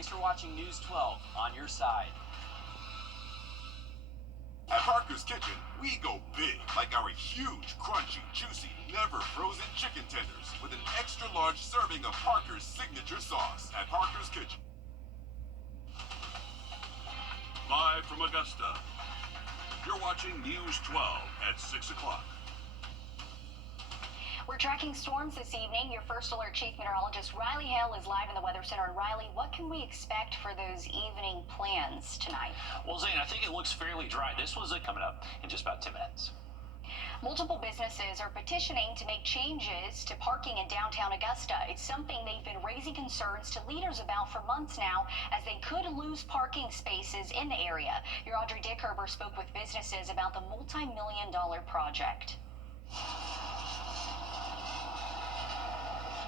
Thanks for watching News 12 on your side. At Parker's Kitchen, we go big, like our huge, crunchy, juicy, never frozen chicken tenders with an extra large serving of Parker's signature sauce at Parker's Kitchen. Live from Augusta, you're watching News 12 at 6 o'clock. We're tracking storms this evening. Your first alert chief meteorologist Riley Hale is live in the Weather Center. And Riley, what can we expect for those evening plans tonight? Well, Zane, I think it looks fairly dry. This was coming up in just about 10 minutes. Multiple businesses are petitioning to make changes to parking in downtown Augusta. It's something they've been raising concerns to leaders about for months now, as they could lose parking spaces in the area. Your Audrey Dickerber spoke with businesses about the multi-million-dollar project.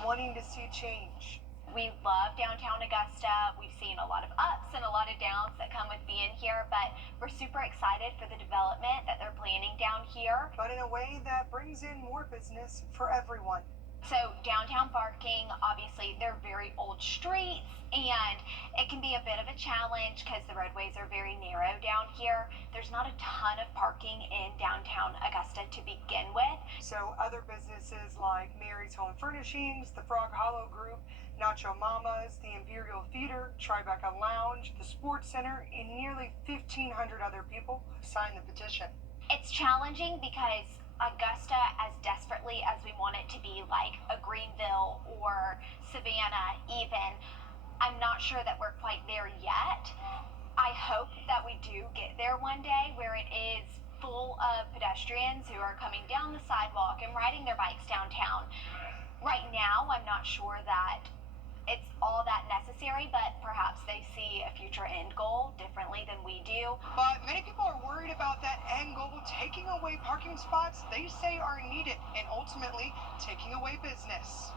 Wanting to see change. We love downtown Augusta. We've seen a lot of ups and a lot of downs that come with being here, but we're super excited for the development that they're planning down here. But in a way that brings in more business for everyone. So downtown parking, obviously, they're very old streets, and it can be a bit of a challenge because the roadways are very narrow down here. There's not a ton of parking in downtown Augusta to begin with. So other businesses like Mary's Home Furnishings, the Frog Hollow Group, Nacho Mamas, the Imperial Theater, Tribeca Lounge, the Sports Center, and nearly 1,500 other people signed the petition. It's challenging because Augusta, as desperately as we want it to be like a Greenville or Savannah even, I'm not sure that we're quite there yet. I hope that we do get there one day where it is full of pedestrians who are coming down the sidewalk and riding their bikes downtown. Right now, I'm not sure that it's all that necessary, but perhaps they see a future end goal differently than we do. But many people are worried about that end goal taking away parking spots they say are needed and ultimately taking away business.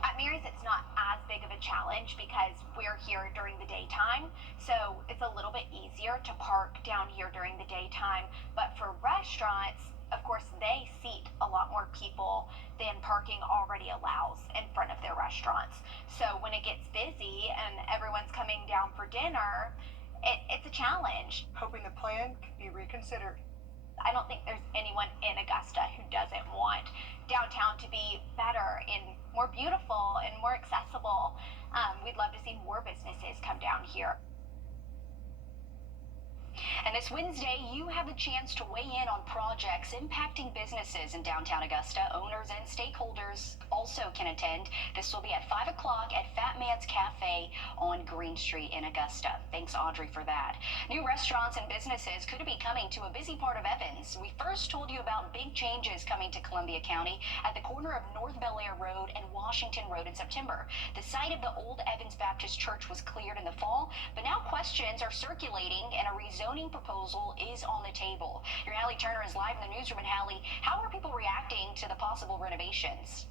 At Mary's, it's not as big of a challenge because we're here during the daytime, so it's a little bit easier to park down here during the daytime. But for restaurants, of course, they seat a lot more people than parking already allows in front of their restaurants. So when it gets busy and everyone's coming down for dinner, it's a challenge. Hoping the plan could be reconsidered. I don't think there's anyone in Augusta who doesn't want downtown to be better and more beautiful and more accessible. We'd love to see more businesses come down here. And this Wednesday, you have a chance to weigh in on projects impacting businesses in downtown Augusta. Owners and stakeholders also can attend. This will be at 5 o'clock at Fat Man's Cafe on Green Street in Augusta. Thanks, Audrey, for that. New restaurants and businesses could be coming to a busy part of Evans. We first told you about big changes coming to Columbia County at the corner of North Bel Air Road and Washington Road in September. The site of the old Evans Baptist Church was cleared in the fall, but now questions are circulating and a rezoning proposal is on the table. Your Hallie Turner is live in the newsroom. And Hallie, how are people reacting to the possible renovations?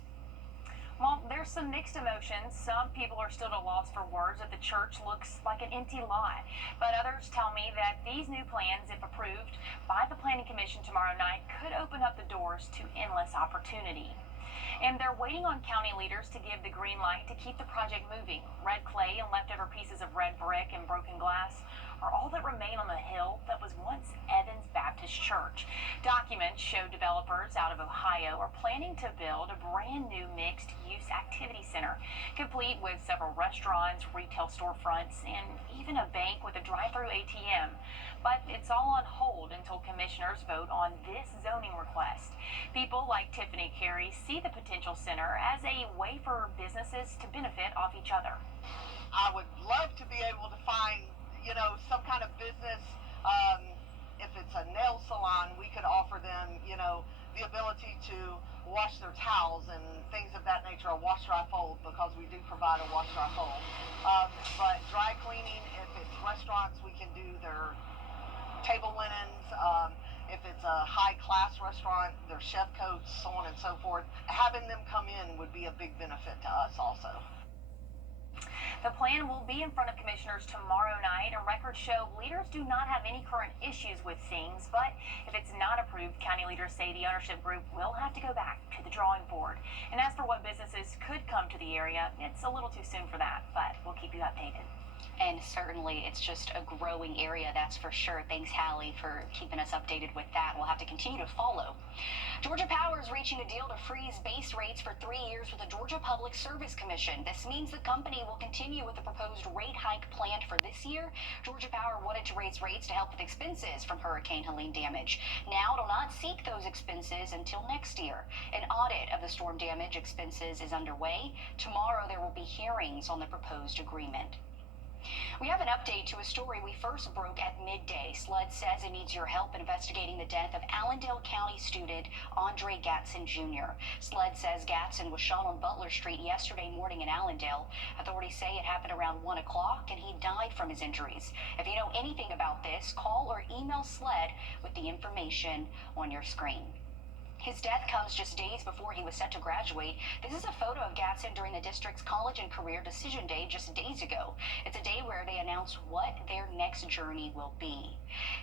Well, there's some mixed emotions. Some people are still at a loss for words that the church looks like an empty lot. But others tell me that these new plans, if approved by the Planning Commission tomorrow night, could open up the doors to endless opportunity. And they're waiting on county leaders to give the green light to keep the project moving. Red clay and leftover pieces of red brick and broken glass are all that remain on the hill that was once Evans Baptist Church. Documents show developers out of Ohio are planning to build a brand new mixed-use activity center, complete with several restaurants, retail storefronts, and even a bank with a drive-through ATM. But it's all on hold until commissioners vote on this zoning request. People like Tiffany Carey see the potential center as a way for businesses to benefit off each other. I would love to be able to find some kind of business. If it's a nail salon, we could offer them, the ability to wash their towels and things of that nature, a wash, dry, fold, because we do provide a wash, dry, fold. But dry cleaning, if it's restaurants, we can do their table linens. If it's a high-class restaurant, their chef coats, so on and so forth. Having them come in would be a big benefit to us also. The plan will be in front of commissioners tomorrow night, and records show leaders do not have any current issues with things, but if it's not approved, county leaders say the ownership group will have to go back to the drawing board. And as for what businesses could come to the area, it's a little too soon for that, but we'll keep you updated. And certainly it's just a growing area, that's for sure. Thanks, Hallie, for keeping us updated with that. We'll have to continue to follow. Georgia Power is reaching a deal to freeze base rates for 3 years with the Georgia Public Service Commission. This means the company will continue with the proposed rate hike planned for this year. Georgia Power wanted to raise rates to help with expenses from Hurricane Helene damage. Now it'll not seek those expenses until next year. An audit of the storm damage expenses is underway. Tomorrow there will be hearings on the proposed agreement. We have an update to a story we first broke at midday. SLED says it needs your help investigating the death of Allendale County student Andre Gatson Jr. SLED says Gatson was shot on Butler Street yesterday morning in Allendale. Authorities say it happened around 1 o'clock and he died from his injuries. If you know anything about this, call or email SLED with the information on your screen. His death comes just days before he was set to graduate. This is a photo of Gatson during the district's college and career decision day just days ago. It's a day where they announce what their next journey will be.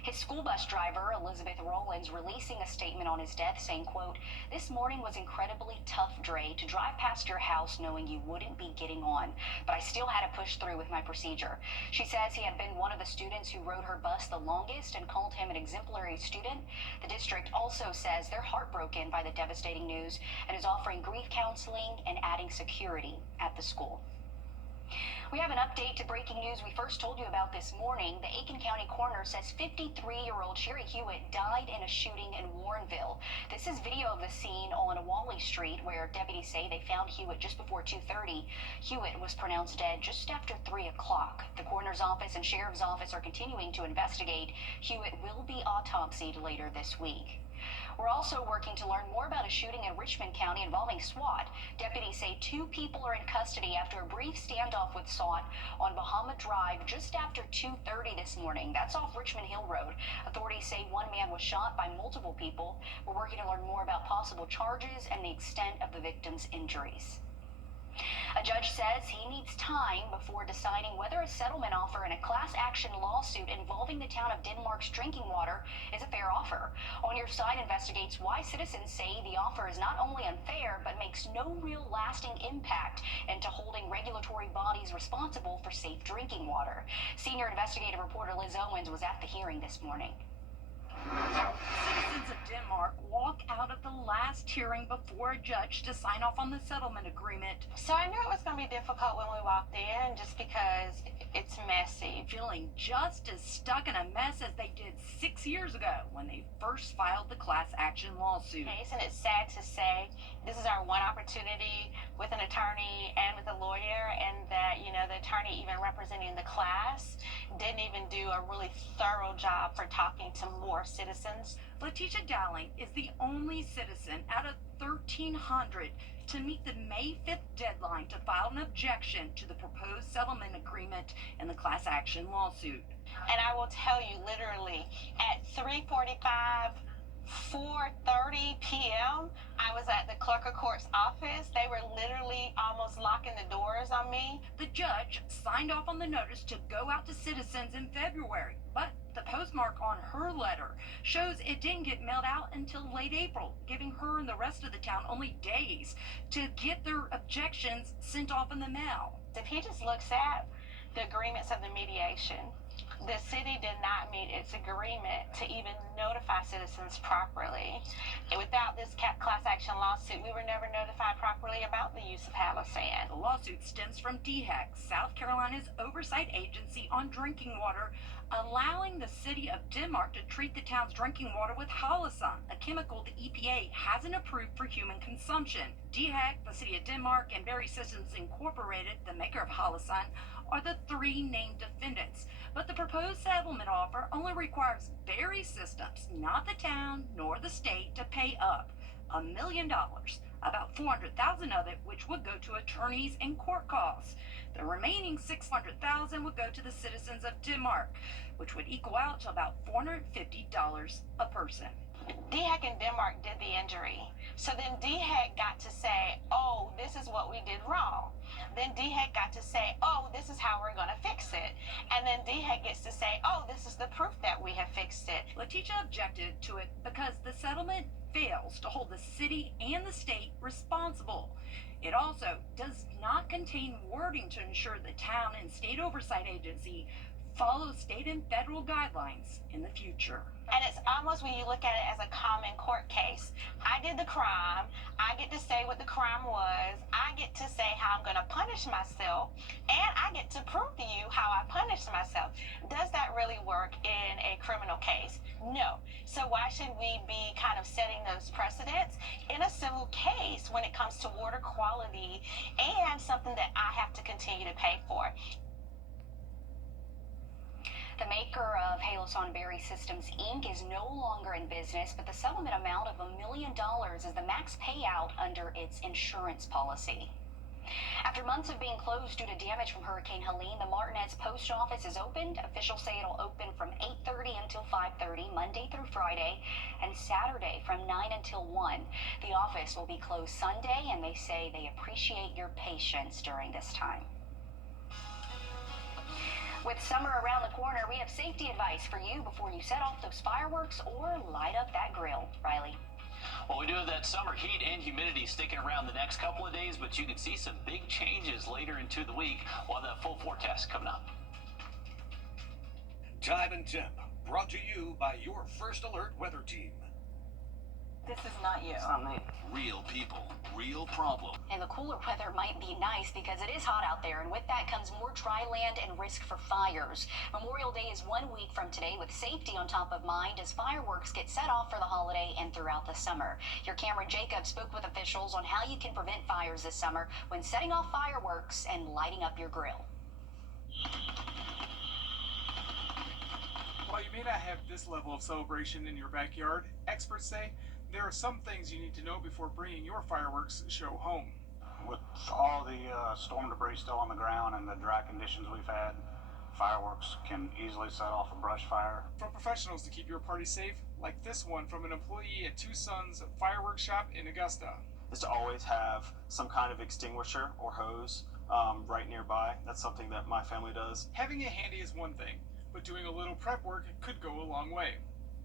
His school bus driver, Elizabeth Rollins, releasing a statement on his death saying, quote, "This morning was incredibly tough, Dre, to drive past your house knowing you wouldn't be getting on, but I still had to push through with my procedure." She says he had been one of the students who rode her bus the longest and called him an exemplary student. The district also says they're heartbroken by the devastating news and is offering grief counseling and adding security at the school. We have an update to breaking news we first told you about this morning. The Aiken County coroner says 53-year-old Sherry Hewitt died in a shooting in Warrenville. This is video of the scene on Wally Street where deputies say they found Hewitt just before 2:30. Hewitt was pronounced dead just after 3 o'clock. The coroner's office and sheriff's office are continuing to investigate. Hewitt will be autopsied later this week. We're also working to learn more about a shooting in Richmond County involving SWAT. Deputies say 2 people are in custody after a brief standoff with SWAT on Bahama Drive just after 2:30 this morning. That's off Richmond Hill Road. Authorities say 1 man was shot by multiple people. We're working to learn more about possible charges and the extent of the victim's injuries. A judge says he needs time before deciding whether a settlement offer in a class action lawsuit involving the town of Denmark's drinking water is a fair offer. On Your Side investigates why citizens say the offer is not only unfair, but makes no real lasting impact into holding regulatory bodies responsible for safe drinking water. Senior investigative reporter Liz Owens was at the hearing this morning. Citizens of Denmark walk out of the last hearing before a judge to sign off on the settlement agreement. So I knew it was going to be difficult when we walked in just because it's messy. Feeling just as stuck in a mess as they did 6 years ago when they first filed the class action lawsuit. And it's sad to say this is our one opportunity with an attorney and with a lawyer, and that, the attorney even representing the class didn't even do a really thorough job for talking to more citizens. Letitia Dowling is the only citizen out of 1,300 to meet the May 5th deadline to file an objection to the proposed settlement agreement in the class action lawsuit. And I will tell you, literally, at 3:45, 4:30 p.m., I was at the clerk of court's office. They were literally almost locking the doors on me. The judge signed off on the notice to go out to citizens in February, but the postmark on her letter shows it didn't get mailed out until late April, giving her and the rest of the town only days to get their objections sent off in the mail. If he just looks at the agreements of the mediation, the city did not meet its agreement to even notify citizens properly. And without this class action lawsuit, we were never notified properly about the use of Halosan. The lawsuit stems from DHEC, South Carolina's oversight agency on drinking water, allowing the city of Denmark to treat the town's drinking water with Halosan, a chemical the EPA hasn't approved for human consumption. DHEC, the city of Denmark, and Berry Systems Incorporated, the maker of Halosan, are the 3 named defendants. But the proposed settlement offer only requires Berry Systems, not the town nor the state, to pay up $1 million, about $400,000 of it, which would go to attorneys and court costs. The remaining $600,000 would go to the citizens of Denmark, which would equal out to about $450 a person. DHEC in Denmark did the injury. So then DHEC got to say, oh, this is what we did wrong. Then DHEC got to say, oh, this is how we're going to fix it. And then DHEC gets to say, oh, this is the proof that we have fixed it. Letitia objected to it because the settlement fails to hold the city and the state responsible. It also does not contain wording to ensure the town and state oversight agency follow state and federal guidelines in the future. And it's almost when you look at it as a common court case. I did the crime. I get to say what the crime was. I get to say how I'm going to punish myself. And I get to prove to you how I punished myself. Does that really work in a criminal case? No. So why should we be kind of setting those precedents in a civil case when it comes to water quality and something that I have to continue to pay for? The maker of Haloson Berry Systems Inc. is no longer in business, but the settlement amount of $1 million is the max payout under its insurance policy. After months of being closed due to damage from Hurricane Helene, the Martinez Post Office is opened. Officials say it'll open from 8:30 until 5:30, Monday through Friday, and Saturday from 9 until 1. The office will be closed Sunday, and they say they appreciate your patience during this time. With summer around the corner, we have safety advice for you before you set off those fireworks or light up that grill. Riley. Well, we do have that summer heat and humidity sticking around the next couple of days, but you can see some big changes later into the week. We'll have that full forecast coming up. Time and Temp, brought to you by your First Alert weather team. This is not you. It's not me. Real people, real problem. And the cooler weather might be nice because it is hot out there, and with that comes more dry land and risk for fires. Memorial Day is 1 week from today, with safety on top of mind as fireworks get set off for the holiday and throughout the summer. Your Cameron Jacobs spoke with officials on how you can prevent fires this summer when setting off fireworks and lighting up your grill. While you may not have this level of celebration in your backyard, experts say there are some things you need to know before bringing your fireworks show home. With all the storm debris still on the ground and the dry conditions we've had, fireworks can easily set off a brush fire. For professionals to keep your party safe, like this one from an employee at Two Sons Fireworks Shop in Augusta. Is to always have some kind of extinguisher or hose right nearby. That's something that my family does. Having it handy is one thing, but doing a little prep work could go a long way.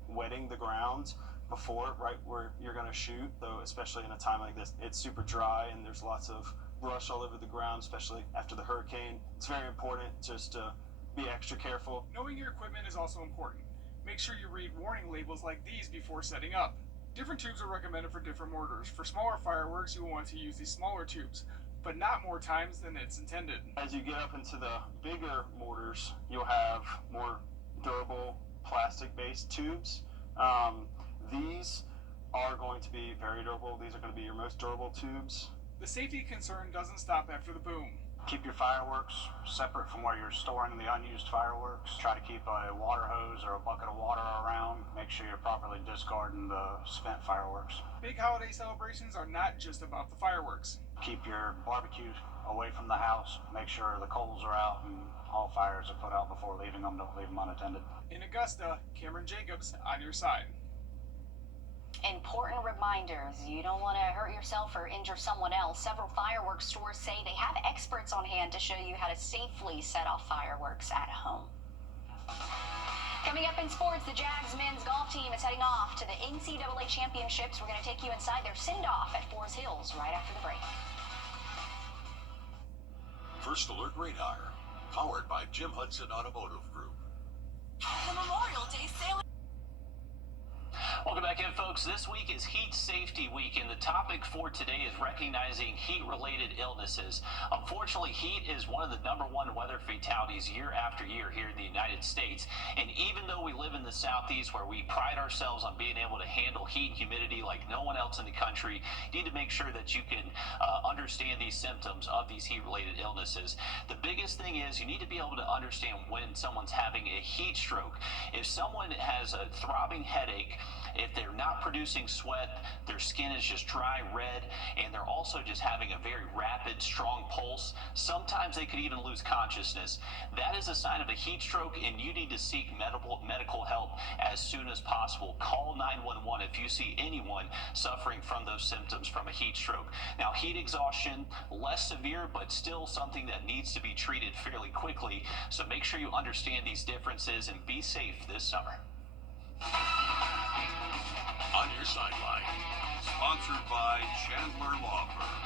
Wetting the ground before, right where you're going to shoot, though, especially in a time like this, it's super dry and there's lots of brush all over the ground, especially after the hurricane. It's very important just to be extra careful. Knowing your equipment is also important. Make sure you read warning labels like these before setting up. Different tubes are recommended for different mortars. For smaller fireworks, you will want to use these smaller tubes, but not more times than it's intended. As you get up into the bigger mortars, you'll have more durable plastic-based tubes. These are going to be very durable. These are going to be your most durable tubes. The safety concern doesn't stop after the boom. Keep your fireworks separate from where you're storing the unused fireworks. Try to keep a water hose or a bucket of water around. Make sure you're properly discarding the spent fireworks. Big holiday celebrations are not just about the fireworks. Keep your barbecue away from the house. Make sure the coals are out and all fires are put out before leaving them. Don't leave them unattended. In Augusta, Cameron Jacobs on your side. Important reminders. You don't want to hurt yourself or injure someone else. Several fireworks stores say they have experts on hand to show you how to safely set off fireworks at home. Coming up in sports, the Jags men's golf team is heading off to the NCAA championships. We're going to take you inside their send-off at Forest Hills right after the break. First Alert Radar, powered by Jim Hudson Automotive Group. The Memorial Day sale. Welcome back in, folks. This week is Heat Safety Week, and the topic for today is recognizing heat-related illnesses. Unfortunately, heat is one of the #1 weather fatalities year after year here in the United States. And even though we live in the Southeast, where we pride ourselves on being able to handle heat and humidity like no one else in the country, you need to make sure that you can understand these symptoms of these heat-related illnesses. The biggest thing is you need to be able to understand when someone's having a heat stroke. If someone has a throbbing headache, if they're not producing sweat, their skin is just dry red, and they're also just having a very rapid, strong pulse, sometimes they could even lose consciousness. That is a sign of a heat stroke, and you need to seek medical help as soon as possible. Call 911 if you see anyone suffering from those symptoms from a heat stroke. Now, heat exhaustion, less severe, but still something that needs to be treated fairly quickly, so make sure you understand these differences and be safe this summer. On your sideline, sponsored by Chandler Law Firm.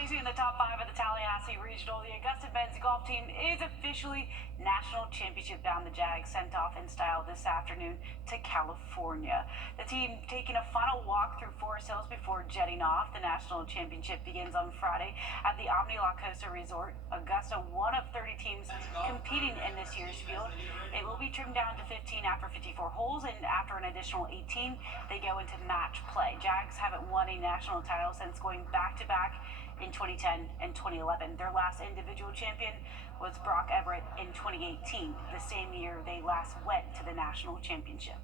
placing in the top 5 of the Tallahassee Regional, the Augusta men's golf team is officially national championship bound. The Jags sent off in style this afternoon to California. The team taking a final walk through Forest Hills before jetting off. The national championship begins on Friday at the Omni La Costa Resort. Augusta, one of 30 teams competing in this year's field. It will be trimmed down to 15 after 54 holes, and after an additional 18, they go into match play. Jags haven't won a national title since going back-to-back in 2010 and 2011. Their last individual champion was Brock Everett in 2018, the same year they last went to the national championship.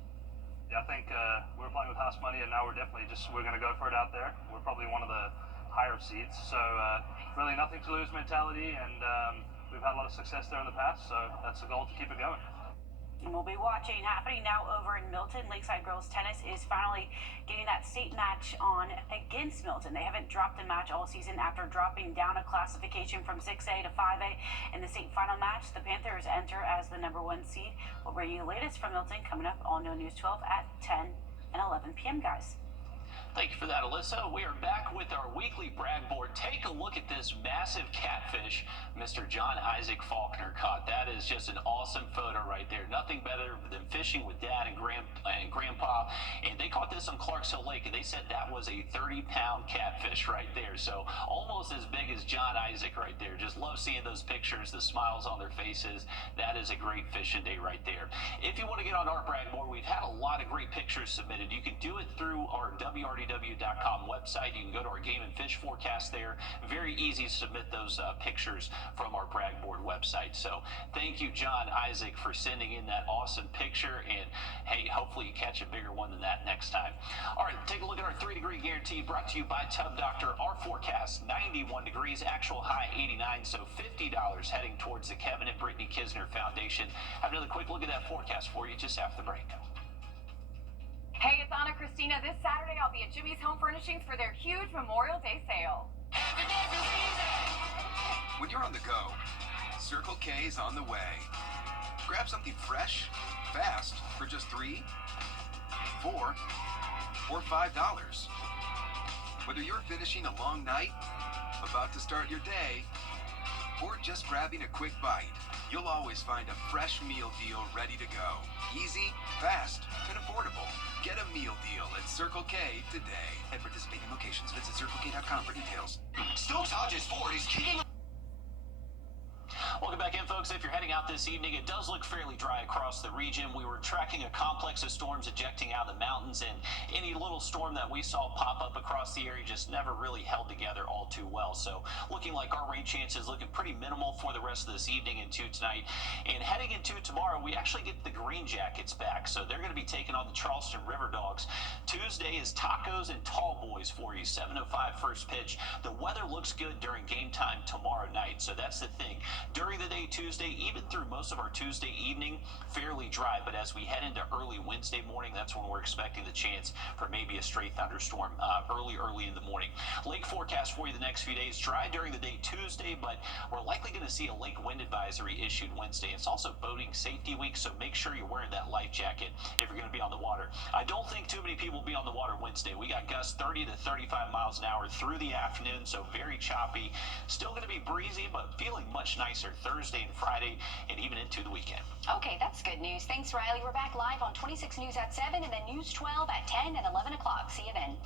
Yeah, I think we were playing with house money, and now we're going to go for it out there. We're probably one of the higher seeds, so really nothing to lose mentality, and we've had a lot of success there in the past, so that's the goal, to keep it going. And we'll be watching happening now over in Milton. Lakeside Girls Tennis is finally getting that state match on against Milton. They haven't dropped a match all season after dropping down a classification from 6A to 5A. In the state final match, the Panthers enter as the #1 seed. We'll bring you the latest from Milton coming up on No News 12 at 10 and 11 p.m., guys. Thank you for that, Alyssa. We are back with our weekly brag board. Take a look at this massive catfish Mr. John Isaac Faulkner caught. That is just an awesome photo right there. Nothing better than fishing with Dad and Grandpa. And they caught this on Clarks Hill Lake, and they said that was a 30-pound catfish right there. So almost as big as John Isaac right there. Just love seeing those pictures, the smiles on their faces. That is a great fishing day right there. If you want to get on our brag board, we've had a lot of great pictures submitted. You can do it through our Wrdw.com website. You can go to our game and fish forecast there. Very easy to submit those pictures from our brag board website. So thank you, John Isaac, for sending in that awesome picture. And hey, hopefully you catch a bigger one than that next time. All right, take a look at our 3-degree guarantee brought to you by Tub Doctor. Our forecast 91 degrees, actual high 89, so $50 heading towards the Kevin and Brittany Kisner Foundation. Have another quick look at that forecast for you just after the break. Hey, it's Anna Christina. This Saturday, I'll be at Jimmy's Home Furnishings for their huge Memorial Day sale. When you're on the go, Circle K is on the way. Grab something fresh, fast, for just $3, $4, or $5. Whether you're finishing a long night, about to start your day, or just grabbing a quick bite, you'll always find a fresh meal deal ready to go. Easy, fast, and affordable. Get a meal deal at Circle K today. At participating locations, visit CircleK.com for details. Stokes Hodges Ford is kicking. Welcome back in, folks. If you're heading out this evening, it does look fairly dry across the region. We were tracking a complex of storms ejecting out of the mountains, and any little storm that we saw pop up across the area just never really held together all too well. So looking like our rain chances looking pretty minimal for the rest of this evening into tonight. And heading into tomorrow, we actually get the Green Jackets back. So they're going to be taking on the Charleston River Dogs. Tuesday is tacos and tall boys for you. 7:05 first pitch. The weather looks good during game time tomorrow night. So that's the thing. During the day Tuesday, even through most of our Tuesday evening, fairly dry. But as we head into early Wednesday morning, that's when we're expecting the chance for maybe a stray thunderstorm early in the morning. Lake forecast for you the next few days. Dry during the day Tuesday, but we're likely going to see a lake wind advisory issued Wednesday. It's also boating safety week, so make sure you're wearing that life jacket if you're going to be on the water. I don't think too many people will be on the water Wednesday. We got gusts 30 to 35 miles an hour through the afternoon, so very choppy. Still going to be breezy, but feeling much nicer Thursday and Friday and even into the weekend. Okay, that's good news. Thanks, Riley. We're back live on 26 News at 7 and then News 12 at 10 and 11 o'clock. See you then.